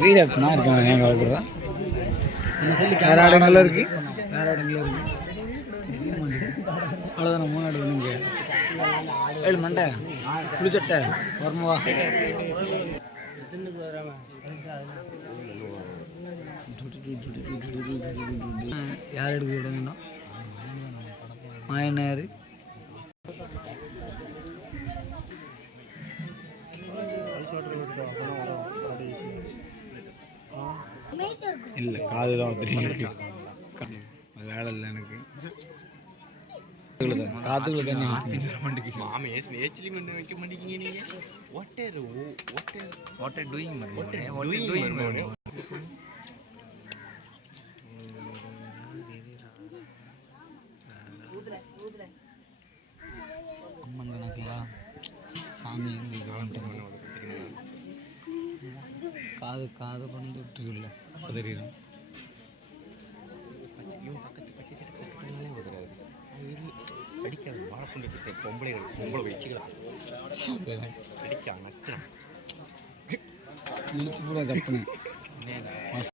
வீடு எப்படின்னா இருக்காங்க எங்கள் வளர்க்குறோம் வேறு இடங்களும் இருக்குது வேறு இடங்களும் இருக்குது அவ்வளோதான் 3 ஆடு வேணுங்க 7 மண்டை புளிச்சட்டை வரமுவா யார் எடுக்க விடுங்கன்னா மாயனார் இல்லை காது தான் வந்துருக்கு வேலை இல்லை எனக்கு காத்துக்குள்ள அம்மன் கணக்கெல்லாம் சாமி காது காது கொண்டு விட்டுருக்குல்ல உதறிடும் அடிக்காது வாழைப்புண்டு பொம்பளை வச்சுக்கலாம் அடிக்கா நச்சம் இழுத்து பூரா தப்புனேன்